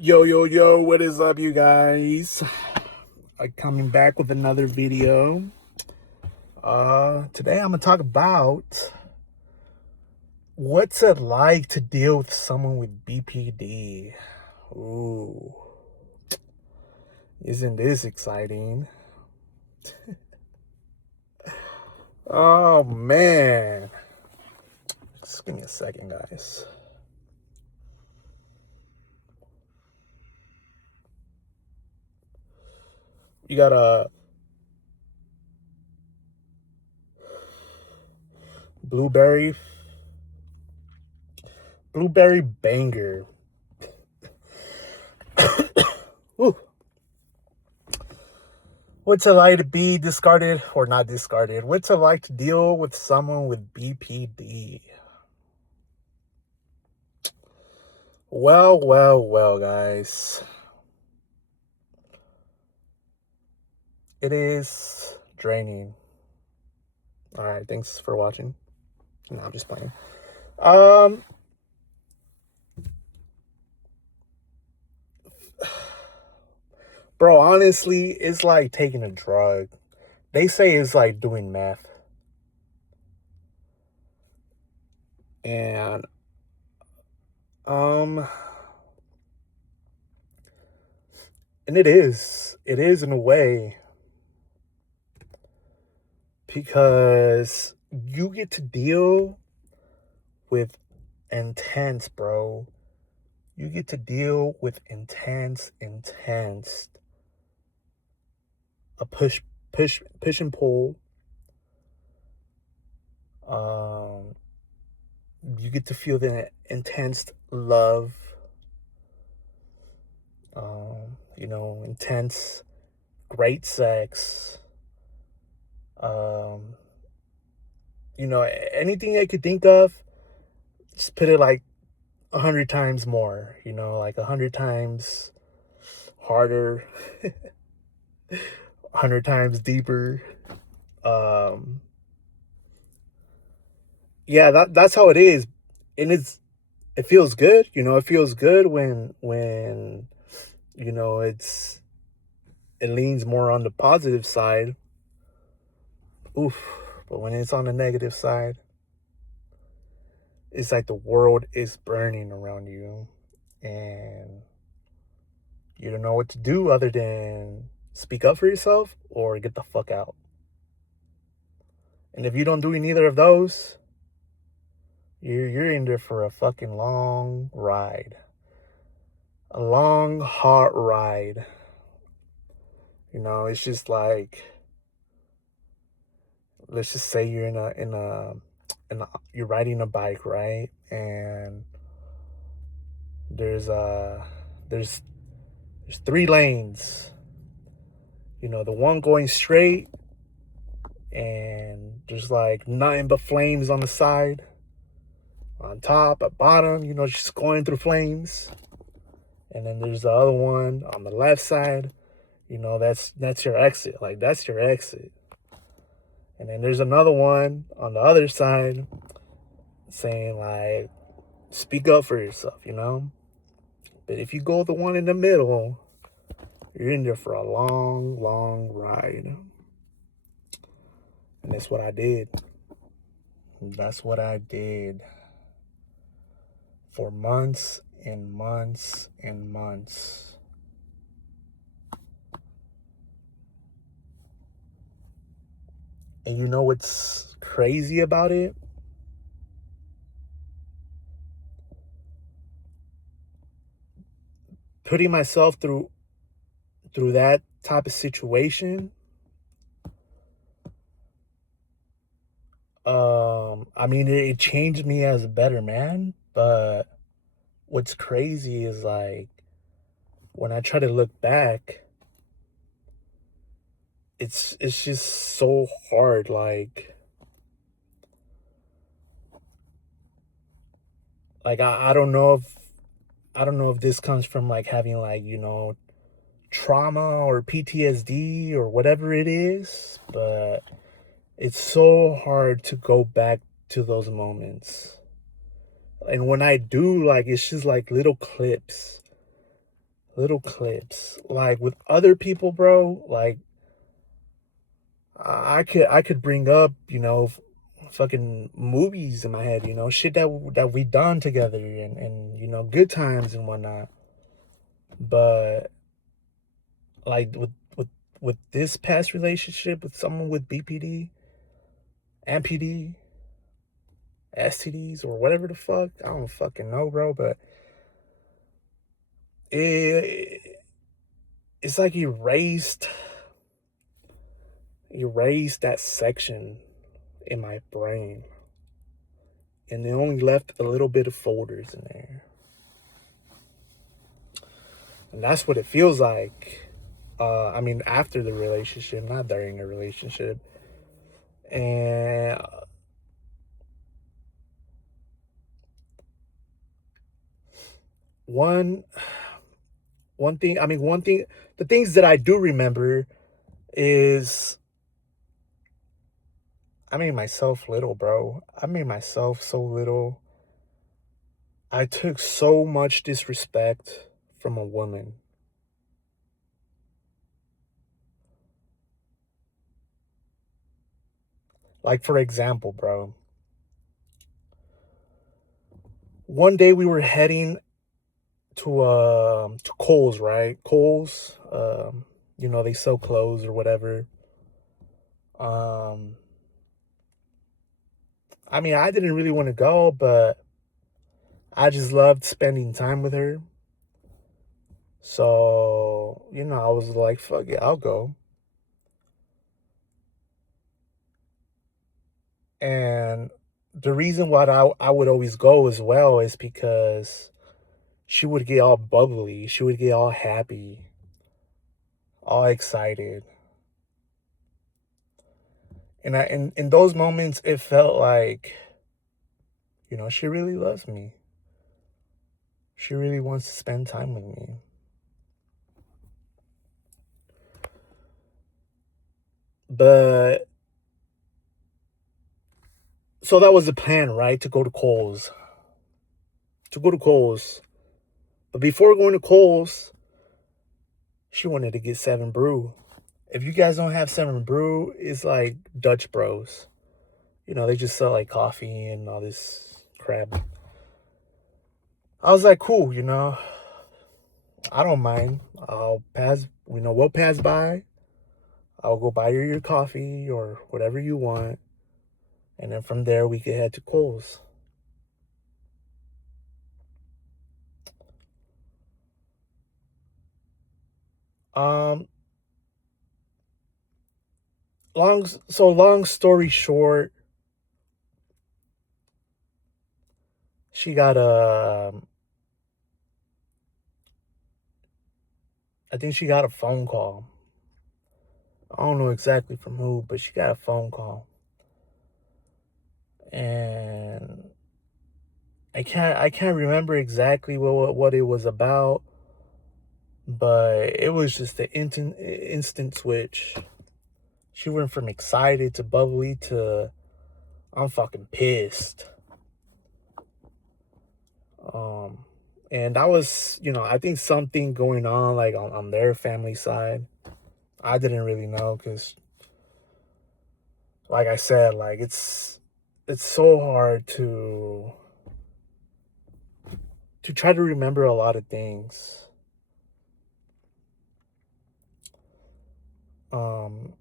Yo, what is up, you guys? I'm coming back with another video. Today I'm gonna talk about what's it like to deal with someone with BPD. Ooh, isn't this exciting? Oh man. Just give me a second, guys. You got a blueberry banger. Ooh. What's it like to be discarded or not discarded? What's it like to deal with someone with BPD? Well, guys. It is draining. Alright, thanks for watching. No, I'm just playing. Bro, honestly, it's like taking a drug. They say it's like doing meth. And, and it is. It is in a way. Because you get to deal with intense, bro. You get to deal with intense, a push and pull. You get to feel the intense love. Intense, great sex. Anything I could think of, just put it like 100 times more. Like 100 times harder, 100 times deeper. Yeah, that's how it is. And it feels good. It feels good when it leans more on the positive side. Oof. But when it's on the negative side, it's like the world is burning around you and you don't know what to do other than speak up for yourself or get the fuck out. And if you don't do neither of those, you're in there for a fucking long ride. A long, hard ride. It's just like, let's just say you're you're riding a bike, right? And there's three lanes. The one going straight, and there's like nothing but flames on the side, on top, at bottom, just going through flames. And then there's the other one on the left side. That's your exit. Like, that's your exit. And then there's another one on the other side saying, like, speak up for yourself, But if you go the one in the middle, you're in there for a long, long ride. And that's what I did. That's what I did. For months and months and months. And you know what's crazy about it? Putting myself through that type of situation, it changed me as a better man. But what's crazy is, like, when I try to look back, it's just so hard. Like I don't know if this comes from like having like trauma or PTSD or whatever it is, but it's so hard to go back to those moments. And when I do, like, it's just like little clips. little clips. Like with other people, bro, like I could bring up, fucking movies in my head, shit that we done together, and good times and whatnot. But like with this past relationship with someone with BPD, MPD, STDs, or whatever the fuck, I don't fucking know, bro. But it it's like erased that section in my brain, and it only left a little bit of folders in there. And that's what it feels like. I mean, after the relationship, not during a relationship. And one one thing, the things that I do remember is I made myself little, bro. I made myself so little. I took so much disrespect from a woman. Like, for example, bro, one day we were heading to Kohl's, right? Kohl's, they sell clothes or whatever. Um, I mean, I didn't really want to go, but I just loved spending time with her. So, I was like, fuck it, I'll go. And the reason why I would always go as well is because she would get all bubbly. She would get all happy, all excited. And in those moments, it felt like, she really loves me. She really wants to spend time with me. But so that was the plan, right? To go to Kohl's. To go to Kohl's. But before going to Kohl's, she wanted to get 7 Brew. If you guys don't have 7 Brew, it's like Dutch Bros. They just sell like coffee and all this crap. I was like, cool, I don't mind. We'll pass by. I'll go buy you your coffee or whatever you want. And then from there, we could head to Kohl's. Um, long story short, she got I think she got a phone call. I don't know exactly from who, but she got a phone call. And I can't remember exactly what it was about, but it was just an instant switch. She went from excited to bubbly to I'm fucking pissed. Um, and that was, I think something going on like on their family side. I didn't really know because, like I said, like it's so hard to try to remember a lot of things. Um,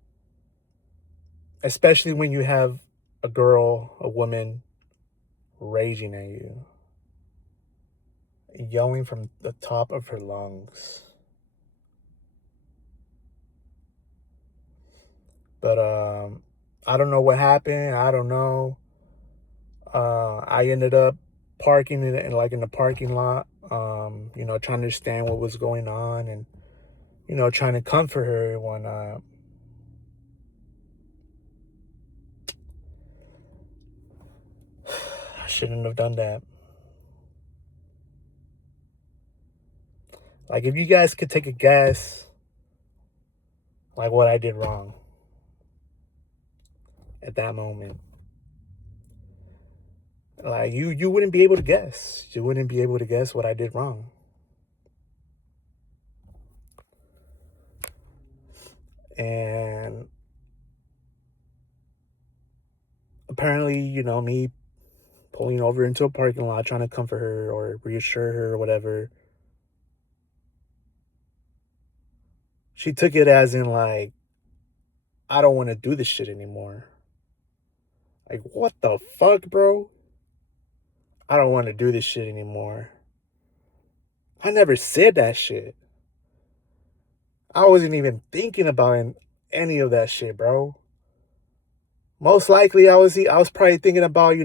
Especially when you have a woman raging at you, yelling from the top of her lungs. But I don't know what happened. I don't know. I ended up parking in the parking lot. Trying to understand what was going on and trying to comfort her and whatnot. I shouldn't have done that. Like, if you guys could take a guess, like, what I did wrong at that moment, like, you wouldn't be able to guess. You wouldn't be able to guess what I did wrong. And apparently, me pulling over into a parking lot, trying to comfort her or reassure her or whatever, she took it as in like, I don't want to do this shit anymore. Like, what the fuck, bro? I don't want to do this shit anymore. I never said that shit. I wasn't even thinking about any of that shit, bro. Most likely, I was probably thinking about,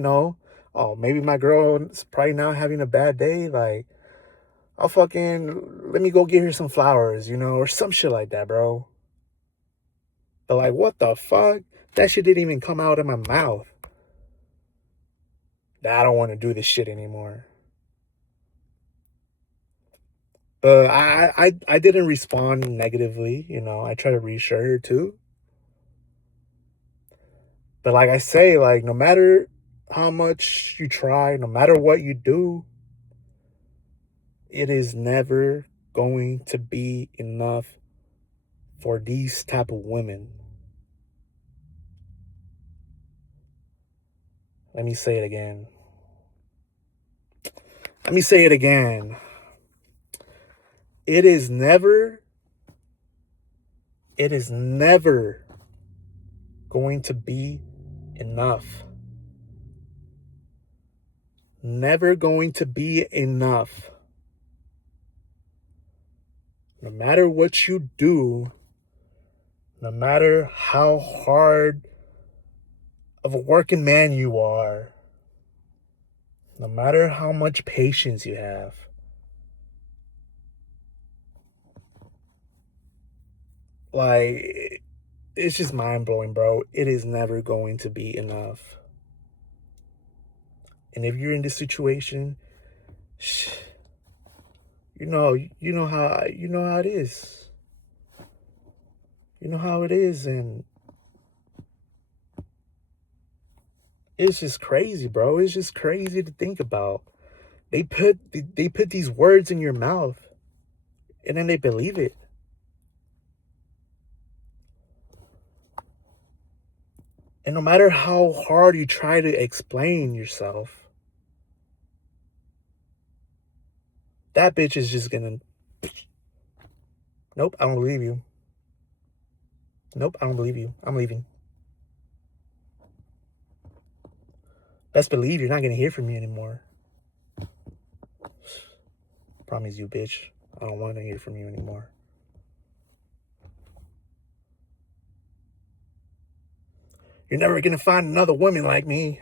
oh, maybe my girl's probably now having a bad day. Like, I'll let me go get her some flowers, or some shit like that, bro. But like, what the fuck? That shit didn't even come out of my mouth. That I don't want to do this shit anymore. But I didn't respond negatively, I try to reassure her too. But like I say, like, no matter how much you try, no matter what you do, it is never going to be enough for these type of women. Let me say it again. Let me say it again. It is never going to be enough. Never going to be enough. No matter what you do, no matter how hard of a working man you are, no matter how much patience you have, like, it's just mind-blowing, bro. It is never going to be enough. And if you're in this situation, you know how it is. You know how it is, and it's just crazy, bro. It's just crazy to think about. They put these words in your mouth, and then they believe it. And no matter how hard you try to explain yourself, that bitch is just gonna, nope, I don't believe you. Nope, I don't believe you. I'm leaving. Best believe you're not gonna hear from me anymore. Promise you, bitch. I don't want to hear from you anymore. You're never gonna find another woman like me.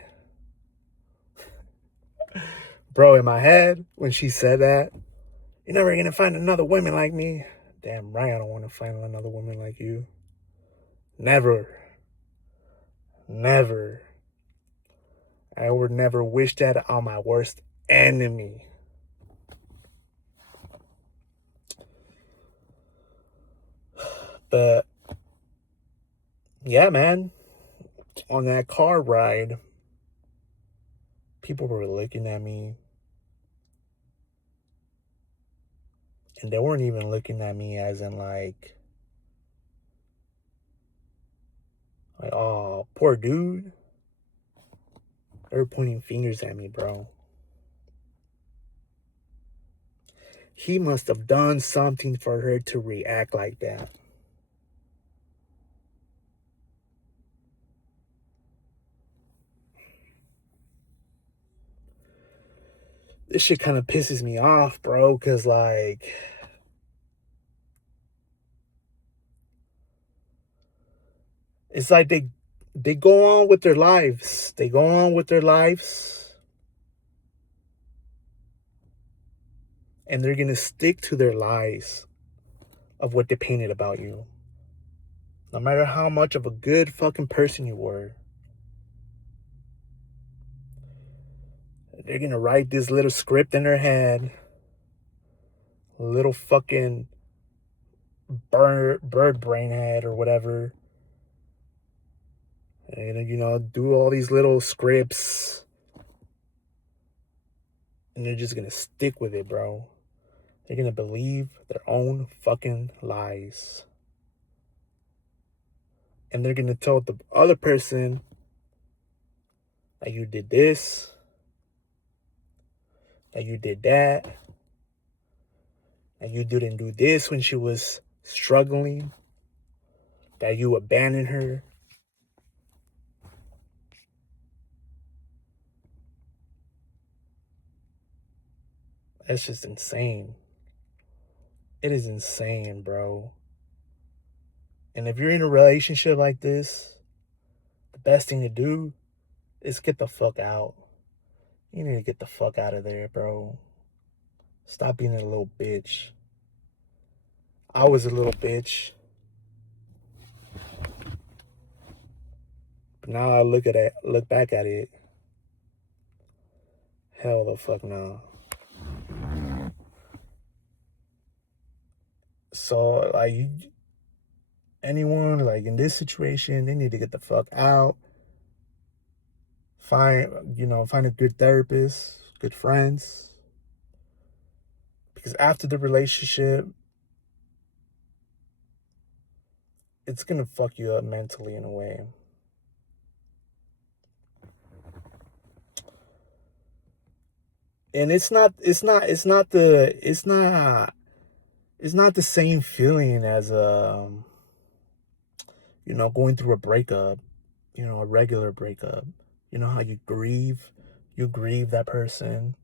Bro, in my head, when she said that, you're never gonna find another woman like me. Damn right, I don't want to find another woman like you. Never. Never. I would never wish that on my worst enemy. But yeah, man, on that car ride, people were looking at me, and they weren't even looking at me as in like, oh, poor dude. They were pointing fingers at me, bro. He must have done something for her to react like that. This shit kind of pisses me off, bro, because like, it's like they go on with their lives. They go on with their lives, and they're gonna stick to their lies of what they painted about you. No matter how much of a good fucking person you were, they're gonna write this little script in their head, little fucking bird brain head or whatever. And do all these little scripts, and they're just gonna stick with it, bro. They're gonna believe their own fucking lies. And they're going to tell the other person that you did this, that you did that, that you didn't do this when she was struggling, that you abandoned her. That's just insane. It is insane, bro. And if you're in a relationship like this, the best thing to do is get the fuck out. You need to get the fuck out of there, bro. Stop being a little bitch. I was a little bitch. But now I look back at it. Hell the fuck no. So like anyone like in this situation, they need to get the fuck out. Find a good therapist, good friends. Because after the relationship, it's gonna fuck you up mentally in a way. And it's not the same feeling as going through a breakup, a regular breakup. You know how you grieve that person.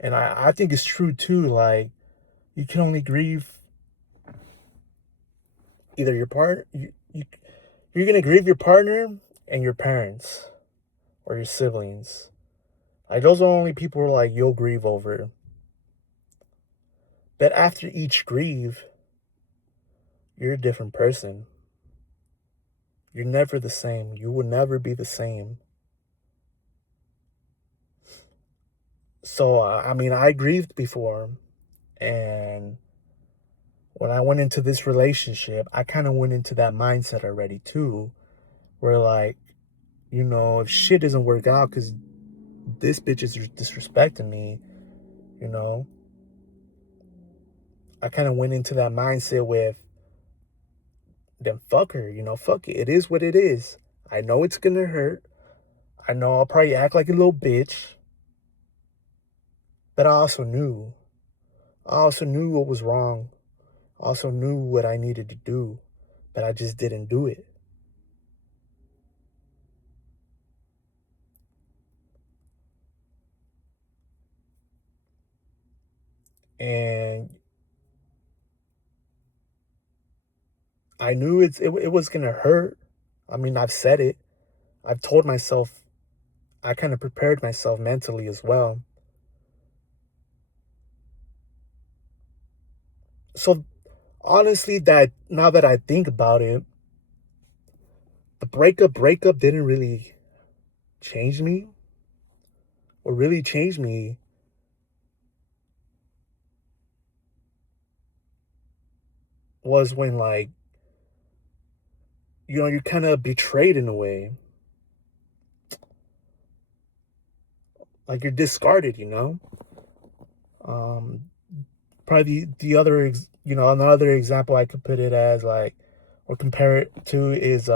And I think it's true too, like you can only grieve either your partner you're gonna grieve your partner and your parents or your siblings. Like those are only people like you'll grieve over. But after each grieve, you're a different person. You're never the same. You will never be the same. So, I mean, I grieved before. And when I went into this relationship, I kind of went into that mindset already, too. Where, like, if shit doesn't work out because this bitch is disrespecting me, you know, I kind of went into that mindset with, then fuck her, fuck it. It is what it is. I know it's going to hurt. I know I'll probably act like a little bitch. But I also knew what was wrong. I also knew what I needed to do, but I just didn't do it. And I knew it was going to hurt. I mean, I've said it. I've told myself, I kind of prepared myself mentally as well. So honestly, that now that I think about it, the breakup didn't really change me. What really changed me was when, like, you're kind of betrayed in a way. Like you're discarded, Um, Probably the other, another example I could put it as, like, or compare it to is,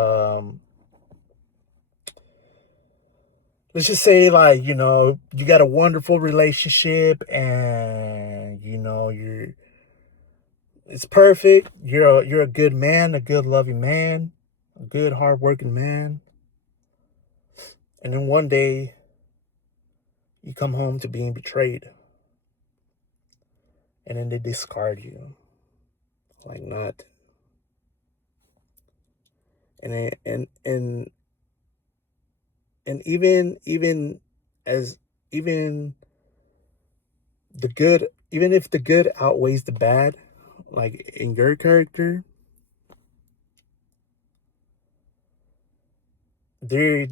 let's just say, like, you got a wonderful relationship and, it's perfect. You're a good man, a good loving man, a good hardworking man. And then one day you come home to being betrayed. And then they discard you. Like nothing. And even as even the good, even if the good outweighs the bad, like in your character, they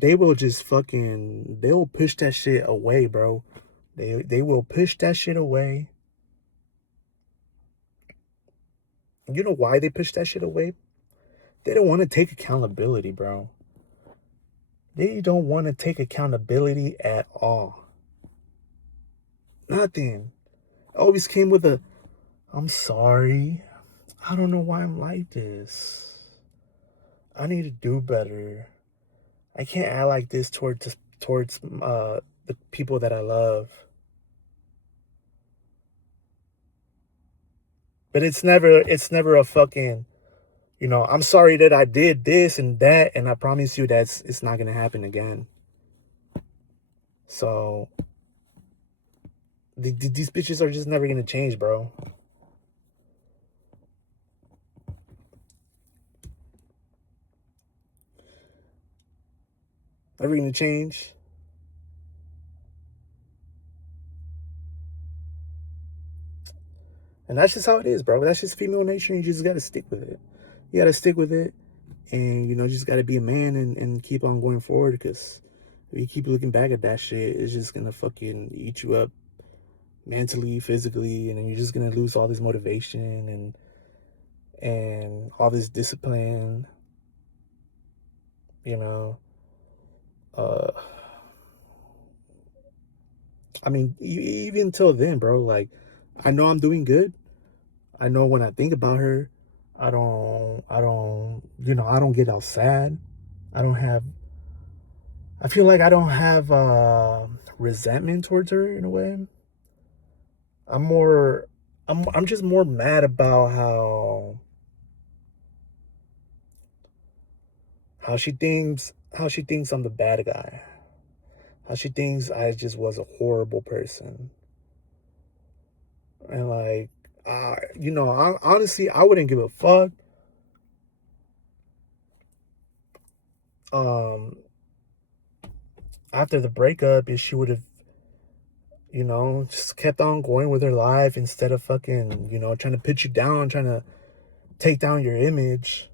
will just fucking, they will push that shit away, bro. They will push that shit away. You know why they push that shit away? They don't want to take accountability, bro. They don't want to take accountability at all. Nothing. Always came with I'm sorry. I don't know why I'm like this. I need to do better. I can't act like this towards the people that I love. But it's never a fucking, I'm sorry that I did this and that, and I promise you that's it's not gonna happen again. So these bitches are just never gonna change, bro. Never gonna change. And that's just how it is, bro. That's just female nature. You just gotta stick with it. You gotta stick with it, and just gotta be a man and keep on going forward. Because if you keep looking back at that shit, it's just gonna fucking eat you up mentally, physically, and then you're just gonna lose all this motivation and all this discipline. You know, uh, I mean, even till then, bro. Like, I know I'm doing good. I know when I think about her, I don't get all sad. I don't have, I feel like I don't have resentment towards her in a way. I'm more, I'm just more mad about how she thinks I'm the bad guy. How she thinks I just was a horrible person. And like, honestly, I wouldn't give a fuck. Um, After the breakup, if she would have, just kept on going with her life instead of fucking, trying to put you down, trying to take down your image.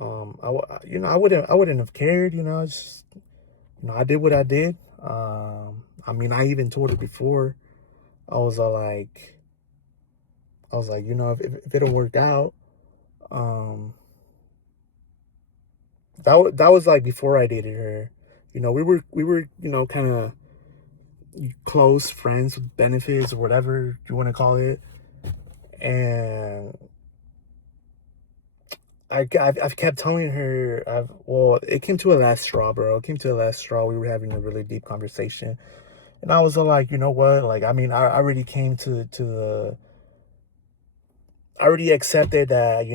I wouldn't have cared. I did what I did. I mean, I even told her before. I was like, if it'll work out, um, that was like before I dated her. We were kind of close friends with benefits or whatever you want to call it, and I've kept telling her. Well, it came to a last straw, bro. It came to a last straw. We were having a really deep conversation, and I was like, you know what? Like, I mean, I already came to the. I already accepted that,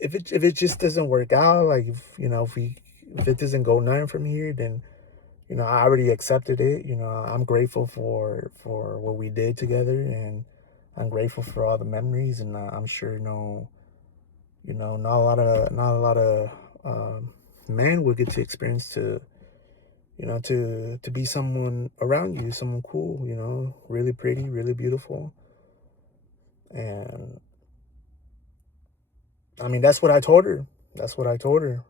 if it just doesn't work out, like, if it doesn't go none from here, then, I already accepted it. I'm grateful for what we did together, and I'm grateful for all the memories, and I'm sure not a lot of men would get to experience to be someone around you, someone cool, really pretty, really beautiful. And I mean, that's what I told her. That's what I told her.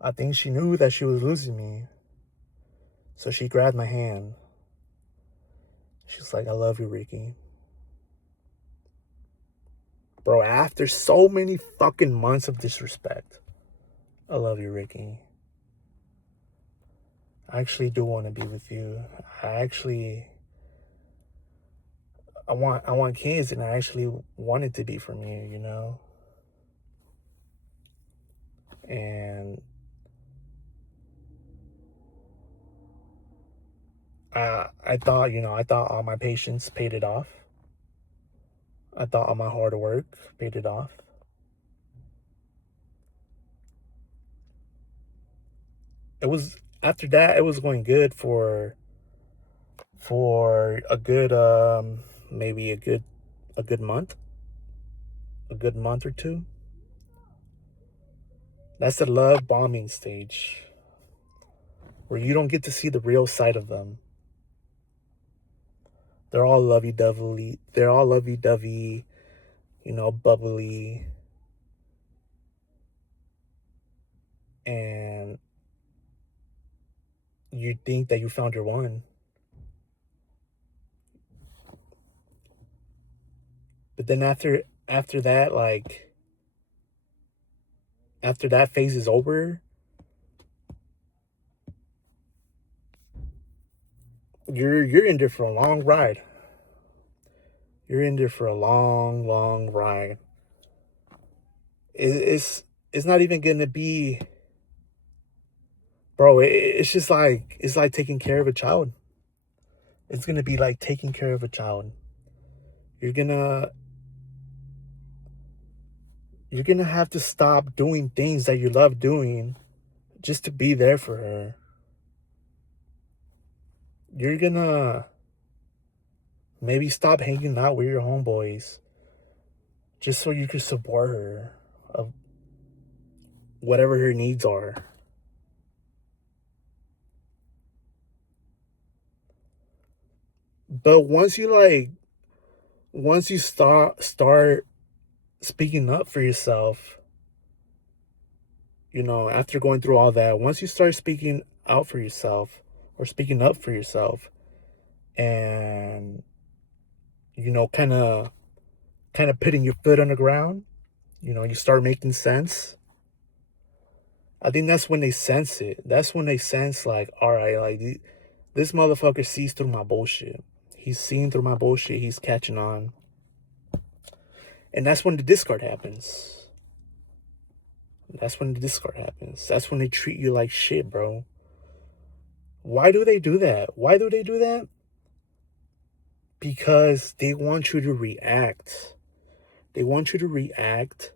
I think she knew that she was losing me. So she grabbed my hand. She's like, I love you, Ricky. Bro, after so many fucking months of disrespect, I love you, Ricky. I actually do want to be with you. I want kids, and I actually want it to be from you. And I thought all my patience paid it off. I thought all my hard work paid it off. It was After that, it was going good for a good maybe a good month or two. That's the love bombing stage where you don't get to see the real side of them. They're all lovey dovey, bubbly, and you think that you found your one. But then after that, like, after that phase is over, you're in there for a long ride. You're in there for a long, long ride. it's not even gonna be, bro. It's just like, it's like taking care of a child. It's gonna be like taking care of a child. You're gonna you're gonna have to stop doing things that you love doing just to be there for her. You're gonna maybe stop hanging out with your homeboys just so you can support her of whatever her needs are. But once you start speaking up for yourself, after going through all that, once you start speaking out for yourself or speaking up for yourself, and kind of putting your foot on the ground, you start making sense. I think that's when they sense it. That's when they sense, like, all right, like, this motherfucker sees through my bullshit. He's seeing through my bullshit. He's catching on. And that's when the discard happens. That's when the discard happens. That's when they treat you like shit, bro. Why do they do that? Why do they do that? Because they want you to react. They want you to react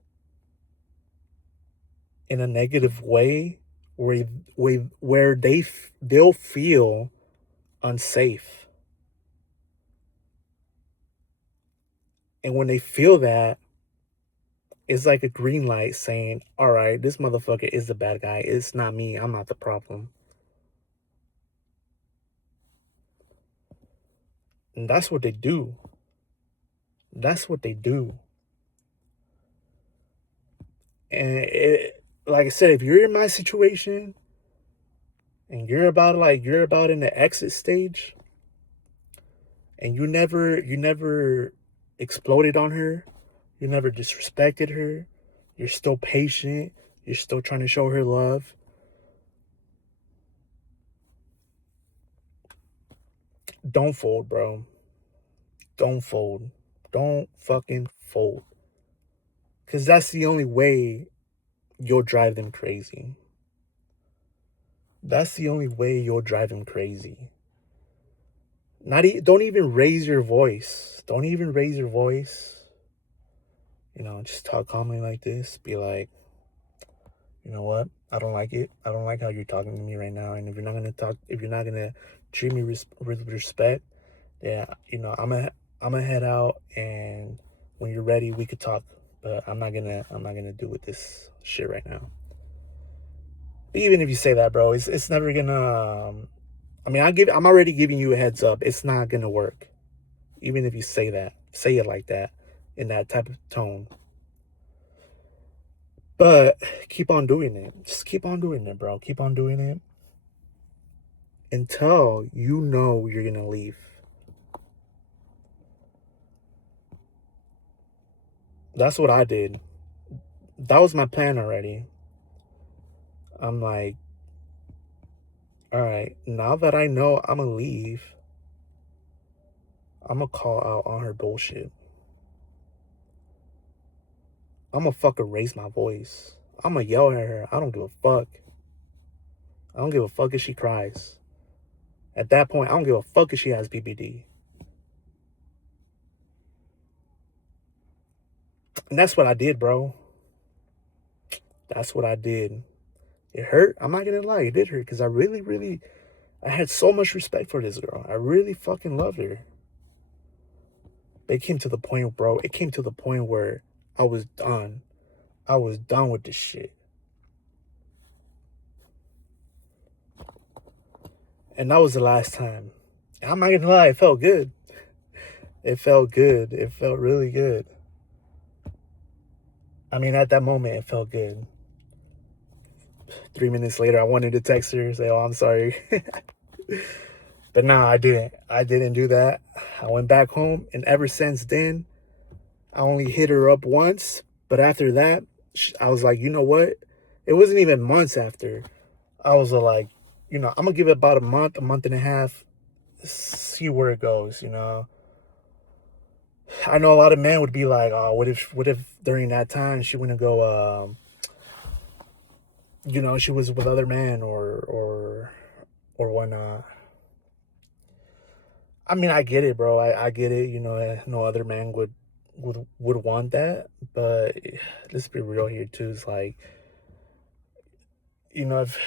in a negative way where they'll feel unsafe. And when they feel that, it's like a green light saying, all right, this motherfucker is the bad guy. It's not me. I'm not the problem. And that's what they do. That's what they do. And like I said, if you're in my situation and you're about in the exit stage, and you never exploded on her, you never disrespected her, you're still patient, you're still trying to show her love, don't fold, bro. Don't fold. Don't fucking fold. Because that's the only way you'll drive them crazy. That's the only way you'll drive them crazy. Don't even raise your voice. Don't even raise your voice. Just talk calmly like this. Be like, you know what? I don't like it. I don't like how you're talking to me right now. And if you're not gonna treat me with respect, yeah, I'm gonna head out. And when you're ready, we could talk. But I'm not gonna do with this shit right now. But even if you say that, bro, it's never gonna. I'm already giving you a heads up. It's not gonna work. Even if you say it like that, in that type of tone. But keep on doing it. Just keep on doing it, bro. Keep on doing it until you know you're gonna leave. That's what I did. That was my plan already. I'm like, all right, now that I know I'm gonna leave, I'm gonna call out on her bullshit. I'm gonna fucking raise my voice. I'm gonna yell at her. I don't give a fuck. I don't give a fuck if she cries. At that point, I don't give a fuck if she has BPD. And that's what I did, bro. That's what I did. It hurt. I'm not gonna lie. It did hurt because I really, I had so much respect for this girl. I really fucking loved her. But it came to the point, bro. It came to the point where I was done. I was done with this shit. And that was the last time. I'm not gonna lie. It felt good. It felt good. It felt really good. I mean, at that moment, it felt good. 3 minutes later, I wanted to text her and say, oh, I'm sorry. But nah, I didn't. I didn't do that. I went back home, and ever since then, I only hit her up once. But after that, I was like, you know what? It wasn't even months after. I was like, I'm going to give it about a month and a half, see where it goes, I know a lot of men would be like, oh, what if during that time she wouldn't go, she was with other men or whatnot. I mean, I get it, bro. I get it. No other man would want that. But let's be real here too. It's like, if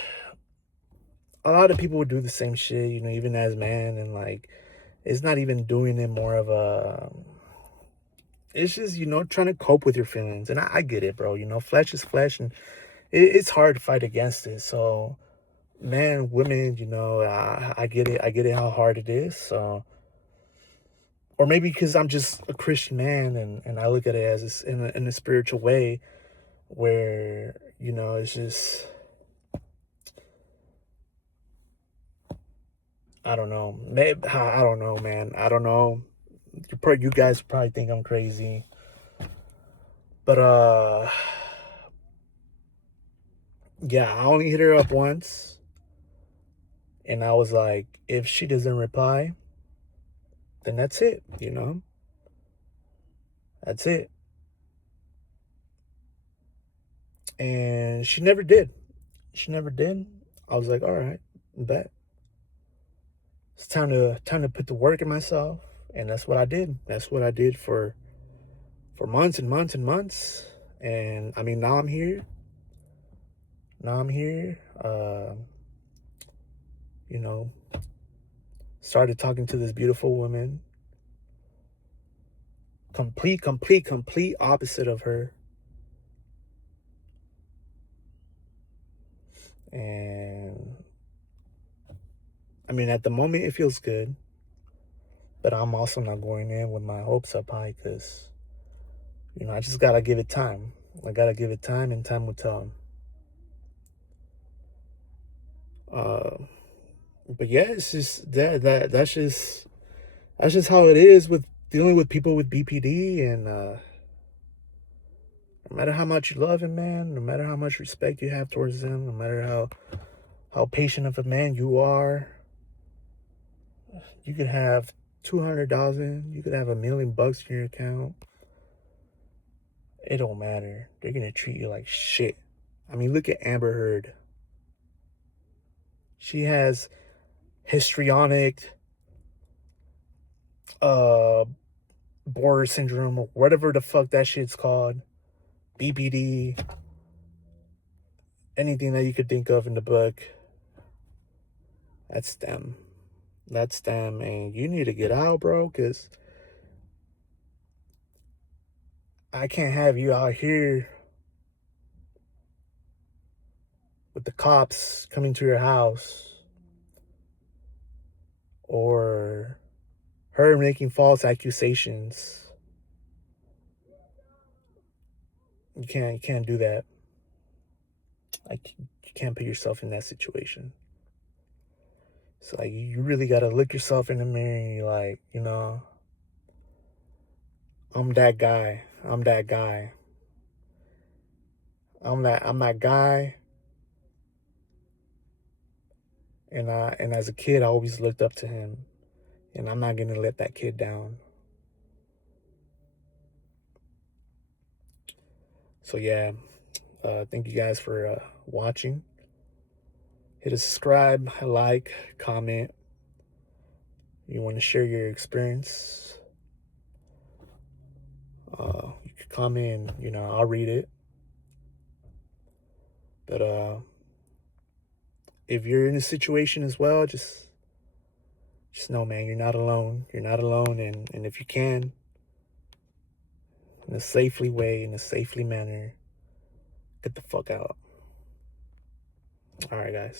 a lot of people would do the same shit, even as man, and like, it's not even doing it more of a. It's just trying to cope with your feelings, and I get it, bro. Flesh is flesh, and it's hard to fight against it. So, man, women, I get it. I get it how hard it is. So, or maybe because I'm just a Christian man, and I look at it as in a spiritual way, where it's just, I don't know. Maybe I don't know, man. I don't know. You guys probably think I'm crazy, but yeah, I only hit her up once, and I was like, if she doesn't reply, then that's it. That's it. And she never did. She never did. I was like, all right, bet. It's time to put the work in myself, and that's what I did. That's what I did for months and months and months. And I mean, now I'm here. Now I'm here. You know, started talking to this beautiful woman. Complete opposite of her. And I mean, at the moment, it feels good. But I'm also not going in with my hopes up high because, I just got to give it time. I got to give it time, and time will tell. Uh, but yeah, it's just that's just how it is with dealing with people with BPD. And no matter how much you love him, man, no matter how much respect you have towards him, no matter how patient of a man you are, you could have 200,000, you could have $1,000,000 in your account. It don't matter. They're gonna treat you like shit. I mean, look at Amber Heard. She has histrionic uh border syndrome, or whatever the fuck that shit's called. BPD, anything that you could think of in the book. That's them. That's them. And you need to get out, bro, because I can't have you out here with the cops coming to your house, or her making false accusations. You can't do that. Like, you can't put yourself in that situation. So like, you really gotta look yourself in the mirror and you're like, I'm that guy. I'm that guy. I'm that guy. And as a kid, I always looked up to him. And I'm not gonna let that kid down. So yeah, thank you guys for watching. Hit a subscribe, like, comment. You want to share your experience, you can comment, and I'll read it. But if you're in a situation as well, just know, man, you're not alone. You're not alone. And if you can, in a safely way, in a safely manner, get the fuck out. All right, guys.